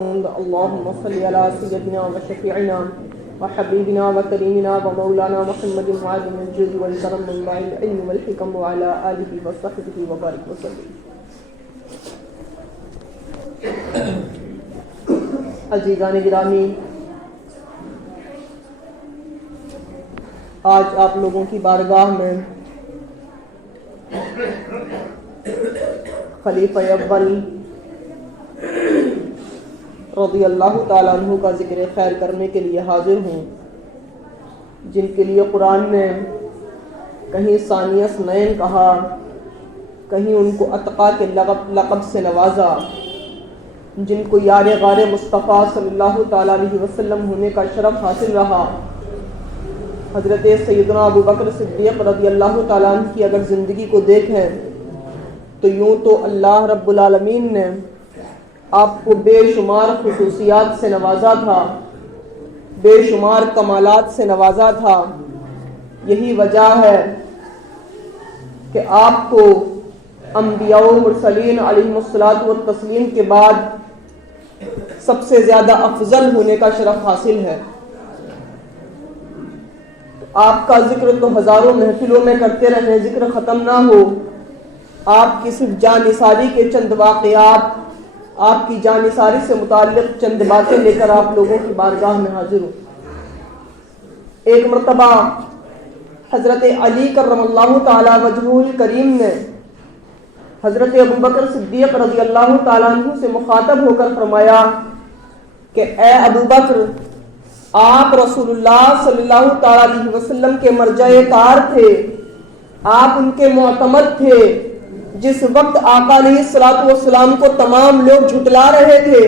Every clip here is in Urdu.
اللهم صل على سيدنا وشفيعنا وحبيبنا وكريمنا ومولانا محمد معلم الجود والكرم منبع العلم والحكم وعلى آله وصحبه وبارك وسلم. عزیزان گرامی، آج آپ لوگوں کی بارگاہ میں خلیفہ اول رضی اللہ تعالیٰ عنہ کا ذکر خیر کرنے کے لیے حاضر ہوں، جن کے لیے قرآن نے کہیں ثانی اثنین کہا، کہیں ان کو اتقا کے لقب سے نوازا، جن کو یار غار مصطفیٰ صلی اللہ تعالیٰ علیہ وسلم ہونے کا شرف حاصل رہا۔ حضرت سیدنا ابو بکر صدیق رضی اللہ تعالیٰ عنہ کی اگر زندگی کو دیکھیں تو یوں تو اللہ رب العالمین نے آپ کو بے شمار خصوصیات سے نوازا تھا، بے شمار کمالات سے نوازا تھا۔ یہی وجہ ہے کہ آپ کو انبیاء و مرسلین علیہم الصلاۃ والتسلیم کے بعد سب سے زیادہ افضل ہونے کا شرف حاصل ہے۔ آپ کا ذکر تو ہزاروں محفلوں میں کرتے رہیں، ذکر ختم نہ ہو۔ آپ کی صرف جانثاری کے چند واقعات، آپ کی جانثاری سے متعلق چند باتیں لے کر آپ لوگوں کی بارگاہ میں حاضر ہوں۔ ایک مرتبہ حضرت علی کرم اللہ تعالی وجہہ الکریم نے حضرت ابو بکر صدیق رضی اللہ تعالیٰ عنہ سے مخاطب ہو کر فرمایا کہ اے ابو بکر، آپ رسول اللہ صلی اللہ تعالیٰ علیہ وسلم کے مرجع کار تھے، آپ ان کے معتمد تھے۔ جس وقت آقا علیہ الصلوۃ والسلام کو تمام لوگ جھٹلا رہے تھے،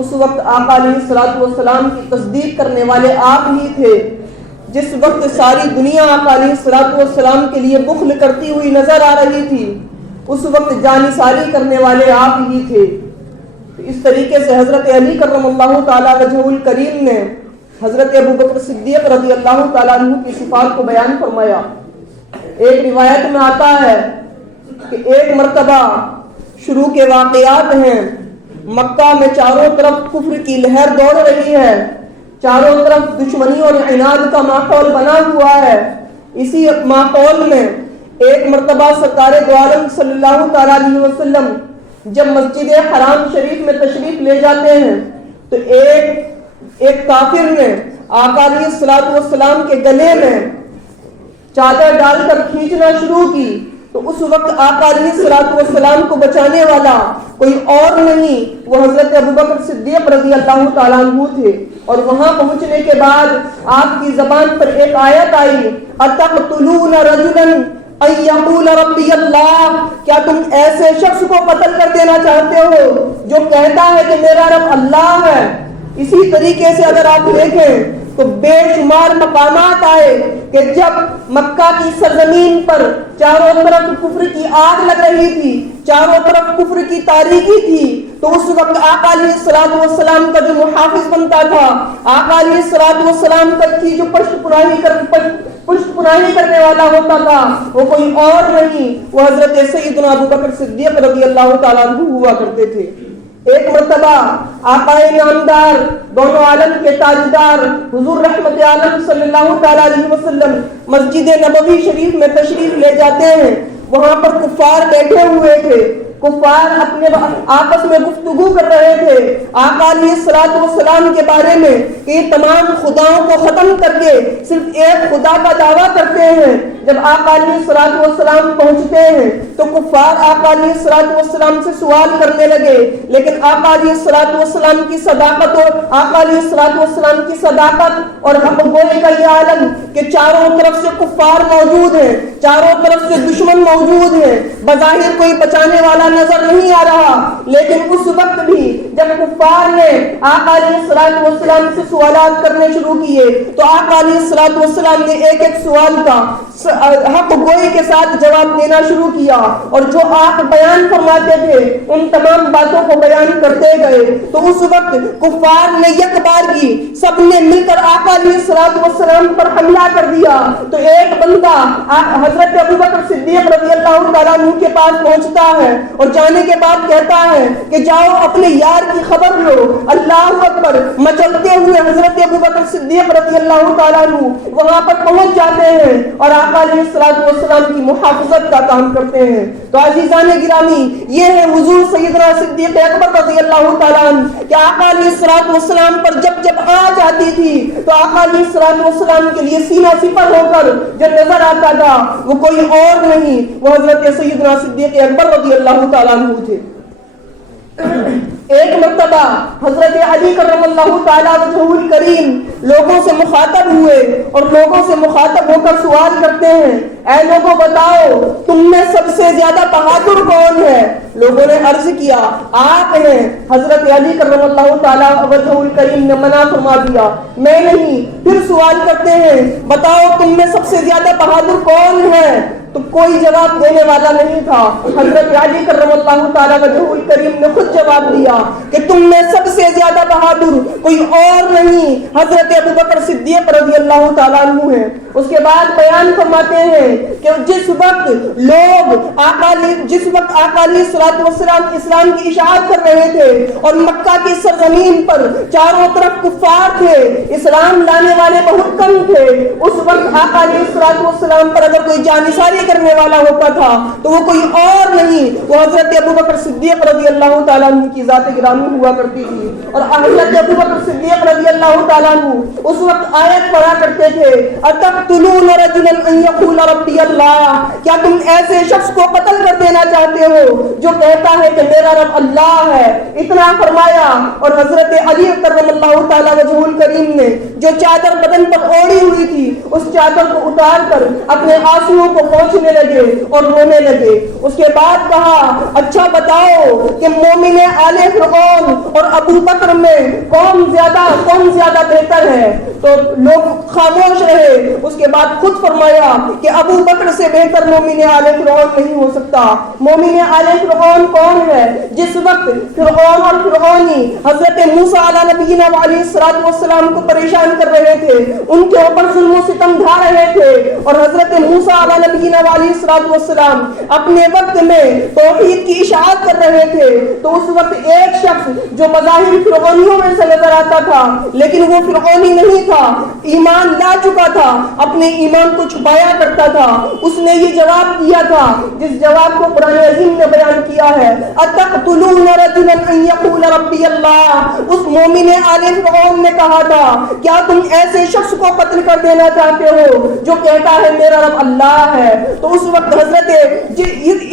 اس وقت آقا علیہ الصلوۃ والسلام کی تصدیق کرنے والے آپ ہی تھے۔ جس وقت ساری دنیا آقا علیہ الصلوۃ والسلام کے لیے بخل کرتی ہوئی نظر آ رہی تھی، اس وقت جانثاری کرنے والے آپ ہی تھے۔ اس طریقے سے حضرت علی کرم اللہ تعالی وجہہ الکریم نے حضرت ابو بکر صدیق رضی اللہ تعالیٰ عنہ کی صفات کو بیان فرمایا۔ ایک روایت میں آتا ہے کہ ایک مرتبہ شروع کے واقعات ہیں، مکہ میں چاروں طرف کفر کی لہر دوڑ رہی ہے، چاروں طرف دشمنی اور عناد کا ماحول بنا ہوا ہے۔ اسی ماحول میں ایک مرتبہ سرکار دو عالم صلی اللہ تعالیٰ علیہ وسلم جب مسجد حرام شریف میں تشریف لے جاتے ہیں تو ایک کافر نے آقا علیہ الصلوۃ والسلام کے گلے میں چادر ڈال کر کھینچنا شروع کی، تو اس وقت آقا علیہ الصلوۃ والسلام کو بچانے والا کوئی اور نہیں، وہ حضرت ابو بکر صدیق رضی اللہ تعالیٰ عنہ تھے۔ اور وہاں پہنچنے کے بعد آپ کی زبان پر ایک آیت آئی، اتقتلون رجلا ان یقول ربی اللہ، کیا تم ایسے شخص کو قتل کر دینا چاہتے ہو جو کہتا ہے کہ میرا رب اللہ ہے؟ اسی طریقے سے اگر آپ دیکھیں تو بے شمار مقامات آئے کہ جب مکہ کی سرزمین پر چاروں طرف کفر کی آگ لگ رہی تھی، چاروں طرف کفر کی تاریکی تھی، تو اس وقت آقا علیہ الصلوۃ والسلام کا جو محافظ بنتا تھا، آقا علیہ الصلوۃ والسلام کی جو پشت پناہی کرنے والا ہوتا تھا، وہ کوئی اور نہیں، وہ حضرت سیدنا ابو بکر صدیق رضی اللہ تعالیٰ عنہ ہوا کرتے تھے۔ ایک مرتبہ آقا نامدار، دونوں عالم کے تاجدار حضور رحمت عالم صلی اللہ تعالیٰ علیہ وسلم مسجد نبوی شریف میں تشریف لے جاتے ہیں۔ وہاں پر کفار بیٹھے ہوئے تھے، کفار اپنے آپس میں گفتگو کر رہے تھے آقا علیہ الصلوۃ والسلام کے بارے میں کہ یہ تمام خداؤں کو ختم کر کے صرف ایک خدا کا دعویٰ کرتے ہیں۔ جب آقا علیہ الصلوۃ والسلام پہنچتے ہیں تو کفار آقا علیہ الصلوۃ والسلام سے سوال کرنے لگے، لیکن آقا علیہ الصلوۃ والسلام کی صداقت اور آقا علیہ الصلوۃ والسلام کی صداقت اور حق بولنے کا یہ عالم کہ چاروں طرف سے کفار موجود ہیں، چاروں طرف سے دشمن موجود ہیں، بظاہر کوئی بچانے والا نظر نہیں آ رہا، لیکن اس وقت بھی جب کفار نے آقا علیہ الصلوۃ والسلام سے سوالات کرنے شروع کیے تو آقا علیہ الصلوۃ والسلام نے ایک ایک سوال کا حق گوئی کے ساتھ جواب دینا شروع کیا، اور جو آپ بیان فرماتے تھے ان تمام باتوں کو بیان کرتے گئے۔ تو اس وقت کفار نے یک بار کی سب نے مل کر آقا علیہ الصلوۃ والسلام پر حملہ کر دیا، تو ایک بندہ حضرت ابوبکر صدیق رضی اللہ تعالیٰ عنہ کے پاس پہنچتا ہے اور جانے کے بعد کہتا ہے کہ جاؤ اپنے یار کی خبر لو۔ اللہ اکبر، مچلتے ہوئے حضرت ابوبکر صدیق رضی اللہ تعالیٰ عنہ وہاں پر پہنچ جاتے ہیں اور آقا علیہ السلام کی محافظت کا کام کرتے ہیں۔ تو عزیزان گرامی، یہ ہے حضور سیدنا صدیق اکبر رضی اللہ تعالیٰ عنہ کہ آقا علیہ السلام پر جب آ جاتی تھی تو آقا علیہ السلام کے لیے سینہ سپر ہو کر جو نظر آتا تھا وہ کوئی اور نہیں، وہ حضرت سیدنا صدیق اکبر رضی اللہ تعالیٰ عنہ تھے۔ ایک مرتبہ حضرت علی کرم اللہ تعالیٰ وجہہ الکریم لوگوں سے مخاطب ہوئے اور لوگوں سے مخاطب ہو کر سوال کرتے ہیں، اے لوگوں بتاؤ تم میں سب سے زیادہ بہادر کون ہے؟ لوگوں نے عرض کیا آپ ہیں۔ حضرت علی کرم اللہ تعالیٰ وجہہ الکریم نے منع فرما دیا، میں نہیں۔ پھر سوال کرتے ہیں بتاؤ تم میں سب سے زیادہ بہادر کون ہے؟ تو کوئی جواب دینے والا نہیں تھا۔ حضرت علی کرم اللہ تعالیٰ وجہہ الکریم نے خود جواب دیا کہ تم میں سب سے زیادہ بہادر کوئی اور نہیں، حضرت ابوبکر صدیق رضی اللہ تعالیٰ عنہ ہے۔ اس کے بعد بیان فرماتے ہیں کہ جس وقت آقا علیہ السلام اسلام کی اشاعت کر رہے تھے اور مکہ کی سرزمین پر چاروں طرف کفار تھے، اسلام لانے والے بہت کم تھے، اس وقت آقا علیہ السلام پر اگر کوئی جانثاری کرنے والا ہوتا تھا تو وہ کوئی اور نہیں، وہ حضرت ابوبکر صدیق رضی اللہ تعالیٰ عنہ کی ذات گرامی ہوا کرتی تھی۔ اور حضرت ابوبکر صدیق رضی اللہ تعالیٰ عنہ اس وقت آیت پڑھا کرتے تھے، اتقتلون رجلا ان یقول ربی اللہ، کیا تم ایسے شخص کو قتل کر دینا چاہتے ہو جو کہتا ہے کہ میرا رب اللہ ہے؟ اتنا فرمایا اور حضرت علی کرم اللہ تعالیٰ وجہہ الکریم نے جو چادر بدن پر اوڑھی ہوئی تھی اس چادر کو اتار کر اپنے آنسوؤں کو پہنچنے لگے اور رونے لگے۔ اس کے بعد کہا اچھا بتاؤ کہ مومن آل فرعون اور ابو بکر میں کون زیادہ بہتر ہے؟ تو لوگ خاموش رہے۔ اس کے بعد خود فرمایا کہ ابو بکر سے بہتر مومن آل فرعون نہیں ہو سکتا۔ مومن آل فرعون کون ہے؟ جس وقت فرعون اور فرعونی حضرت موسیٰ علیہ نبینا علیہ السلام کو پریشان کر رہے تھے، ان کے اوپر ظلم و ستم ڈھا رہے تھے، اور حضرت موسیٰ علیہ نبینا علیہ السلام اپنے وقت میں توحید کی اشاعت کر رہے تھے، تو اس وقت ایک شخص جو مظاہر فرعونیوں میں سے نظر آتا تھا لیکن وہ فرعونی نہیں تھا، ایمان لا چکا تھا، اپنے ایمان کو چھپایا کرتا تھا، اس نے یہ جواب دیا تھا جس جواب کو قرآن عظیم نے بیان کیا ہے، اتقتلون رجلا ان یقول ربی اللہ۔ اس مومن آل فرعون نے کہا تھا کیا تم ایسے شخص کو قتل کر دینا چاہتے ہو جو کہتا ہے میرا رب اللہ ہے؟ تو اس وقت حضرت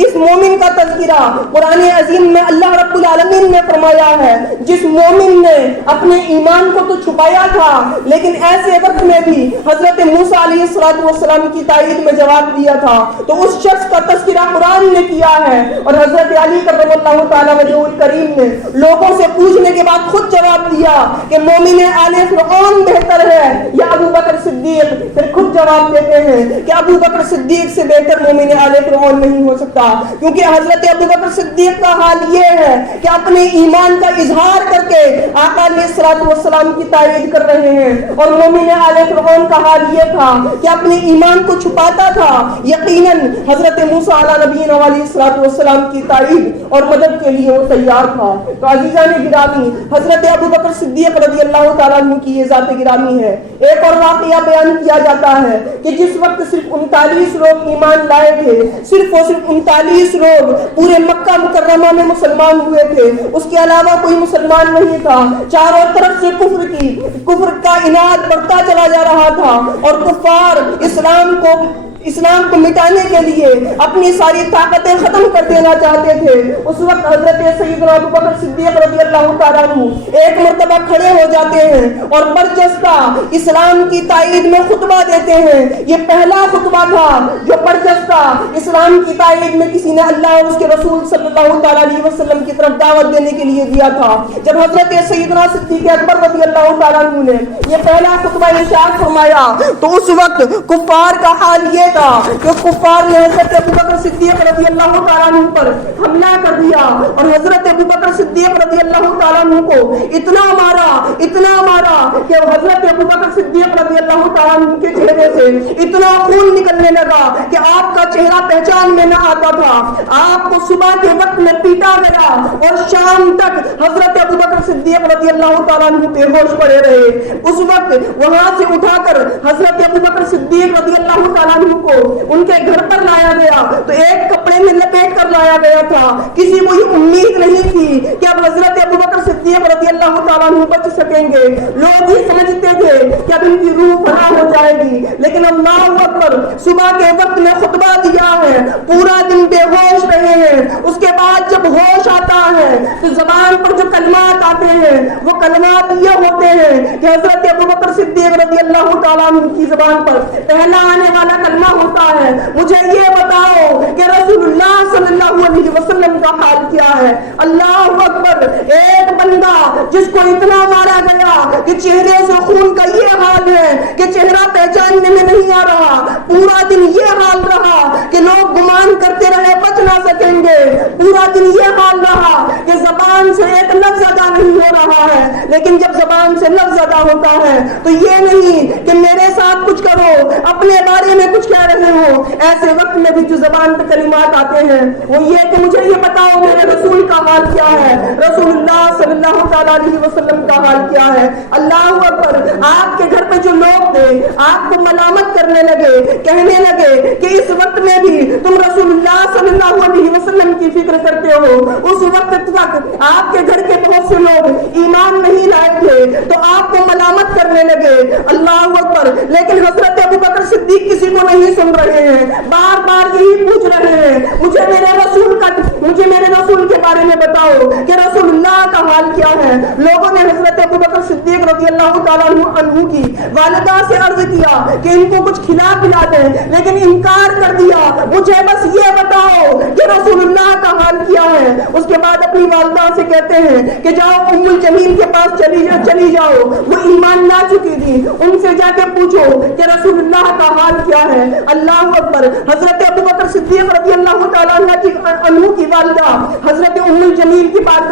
اس مومن کا تذکرہ قرآن عظیم میں اللہ رب العالمین نے فرمایا ہے، جس مومن نے اپنے ایمان کو تو چھپایا تھا لیکن ایسے وقت میں بھی حضرت موسیٰ علیہ السلام کی تائید میں جواب دیا تھا، تو اس شخص کا تذکرہ قرآن نے کیا ہے۔ اور حضرت علی کرم اللہ تعالیٰ وجہہ الکریم نے لوگوں سے پوچھنے کے بعد خود جواب دیا کہ مومن آل فرعون بہتر ہے یا ابو بکر صدیق؟ پھر خود جواب دیتے ہیں کہ ابو بکر صدیق سے بہتر مومن آل فرعون نہیں ہو سکتا، کیونکہ حضرت ابو بکر صدیق کا حال یہ ہے کہ اپنے ایمان کا اظہار کر کے آقا علیہ السلام کی تائید کر رہے ہیں، اور مومن آل فرعون کا حال یہ تھا کہ اپنے ایمان کو چھپاتا تھا، یقیناً حضرت موسیٰ علیہ نبینا علیہ السلام کی تائید اور مدد کے لیے وہ تیار تھا۔ تو عزیزان گرامی، حضرت ابو بکر صدیق رضی اللہ تعالیٰ عنہ کی یہ ذات گرامی ہے۔ ایک اور واقعہ بیان کیا جاتا ہے کہ جس وقت صرف 39 لوگ ایمان لائے تھے، صرف 39 لوگ پورے مکہ مکرمہ میں مسلمان ہوئے تھے، اس کے علاوہ کوئی مسلمان نہیں تھا، چاروں طرف سے کفر کا عناد بڑھتا چلا جا رہا تھا، اور کفار اسلام کو مٹانے کے لیے اپنی ساری طاقتیں ختم کر دینا چاہتے تھے۔ اس وقت حضرت سیدنا ابو بکر صدیق رضی اللہ تعالیٰ عنہ ایک مرتبہ کھڑے ہو جاتے ہیں اور برجستہ اسلام کی تائید میں خطبہ دیتے ہیں۔ یہ پہلا خطبہ تھا جو برجستہ اسلام کی تائید میں کسی نے اللہ اور اس کے رسول صلی اللہ تعالیٰ علیہ وسلم کی طرف دعوت دینے کے لیے دیا تھا۔ جب حضرت سیدنا صدیق اکبر رضی اللہ تعالیٰ عنہ نے یہ پہلا خطبہ ارشاد فرمایا تو اس وقت کفار کا حال یہ تھا کہ کفار نے حضرت ابوبکر صدیق رضی اللہ تعالیٰ عنہ پر حملہ کر دیا اور حضرت ابوبکر صدیق رضی اللہ تعالیٰ عنہ کو اتنا مارا کہ حضرت ابوبکر صدیق رضی اللہ تعالیٰ عنہ کے چہرے سے اتنا خون نکلنے لگا کہ آپ کا چہرہ پہچان میں نہ آتا تھا. آپ کو صبح کے وقت میں پیٹا گیا اور شام تک حضرت ابوبکر صدیق رضی اللہ تعالیٰ عنہ بے ہوش پڑے رہے. اس وقت وہاں سے اٹھا کر حضرت ابوبکر صدیق رضی اللہ تعالیٰ عنہ کو ان کے گھر پر لایا گیا تو ایک کپڑے میں لپیٹ کر لایا گیا تھا. کسی کو یہ امید نہیں تھی کہ اب حضرت ابوبکر صدیق رضی اللہ تعالیٰ عنہ بچ سکیں گے. لوگ یہ سمجھتے تھے کہ اب ان کی روح فنا ہو جائے گی, لیکن اللہ اکبر, صبح کے وقت میں خطبہ دیا ہے, پورا دن بے ہوش رہے ہیں. اس کے بعد جب ہوش آتا ہے تو زبان پر جو کلمات آتے ہیں وہ کلمات یہ ہوتے ہیں کہ حضرت ابوبکر صدیق رضی اللہ تعالیٰ عنہ کی زبان پر پہلا آنے والا کلمہ ہوتا ہے, مجھے یہ بتاؤ کہ رسول اللہ صلی اللہ علیہ وسلم کا حال کیا ہے. اللہ اکبر, ایک بندہ جس کو اتنا مارا گیا کہ چہرے سے خون کا یہ حال ہے کہ چہرہ پہچاننے میں نہیں آ رہا, پورا دن یہ حال رہا کہ لوگ گمان کرتے رہے بچ نہ سکیں گے, پورا دن یہ حال رہا کہ زبان سے ایک لفظ ادا نہیں ہو رہا ہے. لیکن جب زبان سے لفظ ادا ہوتا ہے تو یہ نہیں کہ میرے ساتھ کچھ کرو, اپنے بارے میں کچھ کہہ رہے ہو. ایسے وقت میں بھی جو زبان پہ کلمات آتے ہیں وہ یہ کہ مجھے یہ بتاؤ میرے رسول کا حال کیا ہے, رسول اللہ صلی اللہ تعالیٰ علیہ وسلم کا حال کیا ہے. اللہ اکبر, آپ کے گھر پہ جو لوگ تھے آپ کو ملامت کرنے لگے, کہنے لگے کہ اس وقت میں بھی تم رسول اللہ صلی اللہ علیہ وسلم کی فکر کرتے ہو. اس وقت تک آپ کے گھر کے بہت سے لوگ ایمان نہیں لائے تھے تو آپ کو ملامت کرنے لگے. اللہ اکبر, لیکن حضرت ابوبکر صدیق کسی کو نہیں سن رہے ہیں, بار بار یہی پوچھ رہے ہیں مجھے میرے رسول کے بارے میں بتاؤ کہ رسول اللہ کا حال کیا ہے. لوگوں نے حضرت ابوبکر صدیق رضی اللہ تعالیٰ عنہ کی والدہ سے عرض کیا کہ ان کو کچھ کھلا پلا دیں, لیکن انکار کر دیا. مجھے بس یہ بتاؤ کہ رسول اللہ کا حال کیا ہے. اس کے بعد اپنی والدہ سے کہتے ہیں کہ جاؤ ام الجمیل کے پاس چلی جاؤ, وہ ایمان لا چکی تھی, ان سے جا کے پوچھو کہ رسول اللہ کا حال کیا ہے. اللہ اکبر, حضرت ابوبکر صدیق رضی اللہ تعالیٰ عنہ کی والدہ حضرت ام الجمیل کے پاس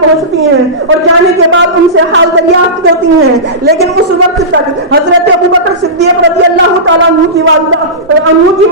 پہنچتی ہیں اور جانے کے بعد ان سے حال دریافت کرتی ہیں. لیکن اس وقت تک حضرت ابوبکر صدیق رضی اللہ تعالیٰ عنہ کی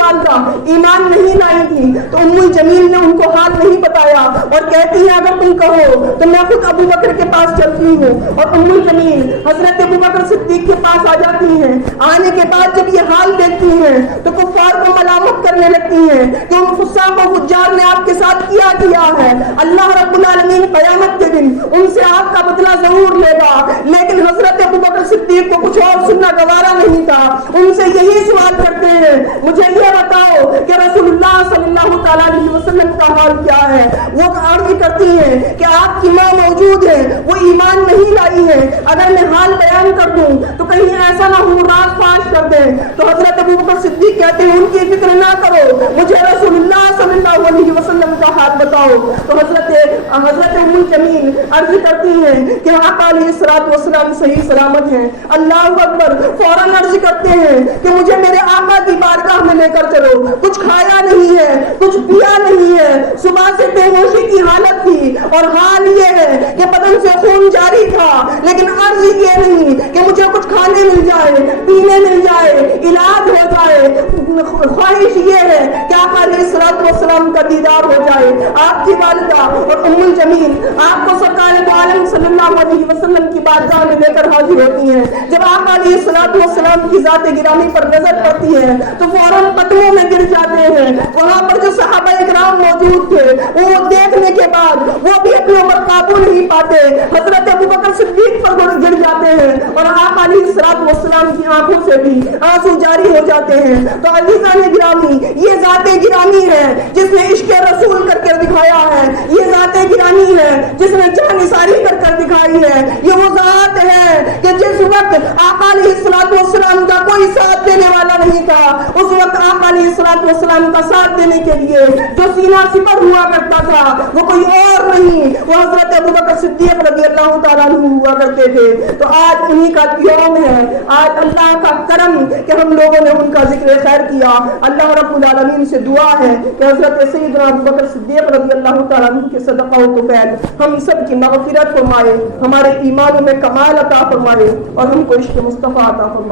والدہ ایمان نہیں لائی تھی تو ام الجمیل نے ان کو حال نہیں بتایا اور کہتی ہے اگر تم کہو تو میں خود ابوبکر کے پاس چلتی ہوں. اور ام الجمیل حضرت ابوبکر صدیق کے پاس آ جاتی ہیں. آنے کے بعد جب یہ حال دیکھتی ہیں تو کفار کو ملامت کرنے لگتی ہیں کہ ان فساق و فجار نے آپ کے ساتھ کیا ہے. اللہ رب العالمین قیامت کے دن ان سے آپ کا بدلہ ضرور لے گا. لیکن حضرت ابوبکر صدیق کو کچھ اور سننا گوارا نہیں تھا. ان سے یہی سوال کرتے ہیں مجھے یہ بتاؤ کہ رسول اللہ صلی اللہ تعالیٰ علیہ وسلم کا حال کیا ہے. وہ عرض کرتی ہیں کہ آپ کی ماں موجود ہے, وہ ایمان نہیں لائی ہے, اگر میں حال بیان کر دوں تو کہیں ایسا نہ ہو راز فاش کر دیں. تو حضرت ابوبکر صدیق کہتے ہیں ان کی فکر نہ کرو, مجھے رسول اللہ صلی اللہ علیہ وسلم کا حال بتاؤ. تو حضرت ام الجمیل عرض کرتی ہیں کہ آقا علیہ الصلوۃ والسلام صحیح سلامت ہیں. اللہ اکبر, فوراً عرض کرتے ہیں کہ مجھے میرے آقا کی بارگاہ میں لے کر چلو. کچھ کھایا نہیں ہے, کچھ پیا نہیں ہے, صبح سے بے ہوشی کی حالت تھی اور حال یہ ہے کہ بدن سے خون جاری تھا, لیکن عرض یہ نہیں کہ مجھے کچھ کھانے مل جائے, پینے مل جائے, علاج ہو جائے. خواہش یہ ہے کہ آقا علیہ الصلوۃ والسلام کا دیدار ہو جائے. آپ کی والدہ اور ام الجمیل آپ کو سرکار دو عالم صلی اللہ علیہ وسلم کی بارگاہ میں لے کر حاضر ہوتی ہیں. جب آقا علیہ الصلوۃ والسلام کی ذات گرامی پر نظر پڑتی ہے تو فوراً قدموں میں گر جاتے ہیں. وہاں پر جو صحابہ اکرام موجود تھے وہ دیکھنے کے بعد وہ بھی اپنے اوپر قابو نہیں پاتے, حضرت ابوبکر صدیق پر گر جاتے ہیں اور آقا علیہ الصلوۃ والسلام کی آنکھوں سے بھی آنسو جاری ہو جاتے ہیں. تو عزیزان گرامی, یہ ذات گرامی ہے جس نے عشق رسول کر کے دکھایا ہے, یہ ذات گرامی ہے جس نے جان نثاری کر کر دکھائی ہے. یہ وہ ذات ہے کہ جس وقت آقا علیہ السلام کا کوئی ساتھ دینے والا نہیں تھا، اس وقت آقا علیہ السلام کا ساتھ دینے کے لیے جو سینہ سپر ہوا کرتا تھا وہ کوئی اور نہیں، وہ حضرت ابوبکر صدیق رضی اللہ تعالیٰ عنہ ہوا کرتے تھے. تو آج انہی کا یوم ہے. آج اللہ کا کرم کہ ہم لوگوں نے ان کا ذکر خیر کیا. اللہ رب العالمین سے دعا ہے کہ حضرت سیدنا ابوبکر صدیق رضی اللہ تعالیٰ عنہ کے صدقہ و طفیل ہم سب کی مغفرت فرمائے، ہمارے ایمان میں کمال عطا فرمائے اور ہم کو عشق مصطفیٰ عطا فرمائے.